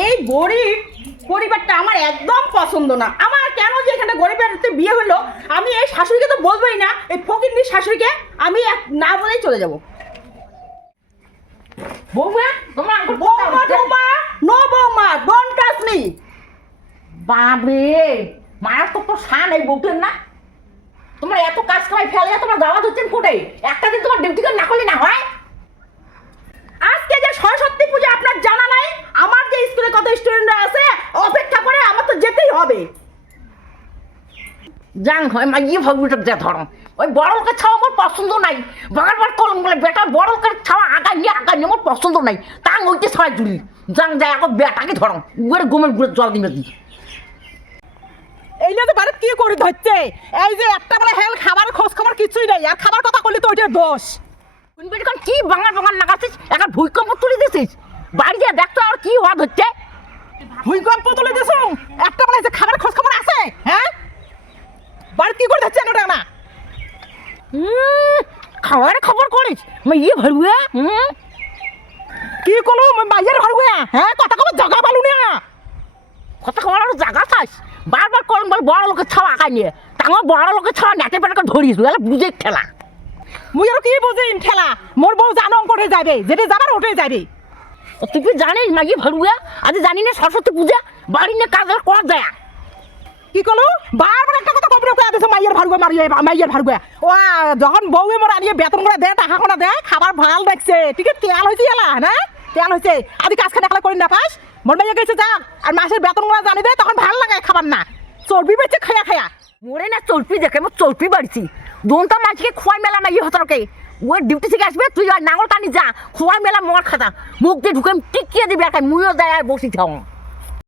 এই গরিব পরিবারটা আমার একদম পছন্দ না। আমার কেন যে এখানে গরিবের বিয়ে হলো, আমি এই শাশুড়িকে তো বলবোই না, এই ফকিন্নির শাশুড়িকে আমি না বলেই চলে যাব। বৌমা তোমার বৌমা নো বৌমা, ডোন্ট টাচ মি। বাবে মারাত্মক তো শান এই বউটের না। তোমার এত কাজ খাই ফেলে তোমার দাওয়াত হচ্ছেন কোটে, একটা দিন তোমার ডিউটি না করলে না হয়। আজকে যে সরস্বতী পূজা আপনার জানা নাই? আমার যে স্কুলে কত স্টুডেন্টরা আছে অপেক্ষা করে, আমার তো যেতেই হবে। জাং হয় মা ইয়ে ভগবিটা যা ধরো ওই বড় লোকের ছাওয়া আমার পছন্দ নাই। বারবার কলম বলে বেটা বড় লোকের ছাওয়া আগায় নিয়ে আমার পছন্দ নাই। তাং ওইতে ছাওয়া জুলি জাং যায় এখন বেটাকে ধরো গুড়ে গুমের গুড়ে জল দিবে দি। এই যে বাড়িতে কি করে ধরছে, এই যে একটা বেলা হেল খাবার খোঁজ খবর কিছুই নেই, আর খাবার কথা বললি তো ওইটার দোষ। এখন কি বাঙাল বাঙাল নাগাছিস, এখন ভূমিকম্প তুলে দিছিস বাড়ি যা দেখতো আর কি হওয়া হচ্ছে। ভূমিকম্প তুলে দিছো, একটা বেলা যে খাবার খোঁজ খবর আছে, হ্যাঁ বাড়ি কি করে ধরছে ওটা না? খাওয়ার খবর করিস ইয়ে ভরুয়া কি করলো মাইয়ের ঘর গুয়া, হ্যাঁ কথা কব জায়গা পালু না। কথা খবর আর জায়গা চাস বারবার কলম বলে বড় লোকের ছাওয়া আগায় নিয়ে তাঙ্গর বড় লোকের ছাওয়া নেটে পেটে ধরিস বুঝে ঠেলা। মুই আর কি বুঝিম ঠেলা, মোর বউ জানো করে যাবে, যেটা যাবার ওটাই যাবে। তুই জানিস মাগি ভরুয়া আজ জানি না সরস্বতী পূজা বাড়ি নিয়ে কাজ করা যায়। কি করলো বারবার একটা কথা কবরে কয়া দিছে মাইয়ের ভাড়ুয়া মারিয়ে মাইয়ের ভাড়ুয়া। ও যখন বউয়ে মোর আনিয়ে বেতন করে দেয় টাকা কোনা দেয় খাবার ভাল দেখছে ঠিক আছে, তেল হয়েছে এলা না তেল হয়েছে আদি কাজ খানে একলা করি না পাস। মোর মাইয়া গেছে যা আর মাসের বেতন করে জানি দেয় তখন ভাল লাগে খাবার না, চর্বি বেঁচে খায়া খায়া। মোরে না চর্পি দেখে মোর চর্পি বাড়ছি দোনটা মাঝকে খোয়াই মেলা মাই হতরকে ওই ডিউটি থেকে আসবে তুই আর নাঙল টানি যা খোয়াই মেলা মর খাতা মুখ দিয়ে ঢুকে টিকিয়ে দিবি একটা মুইও দেয় বসি থাও।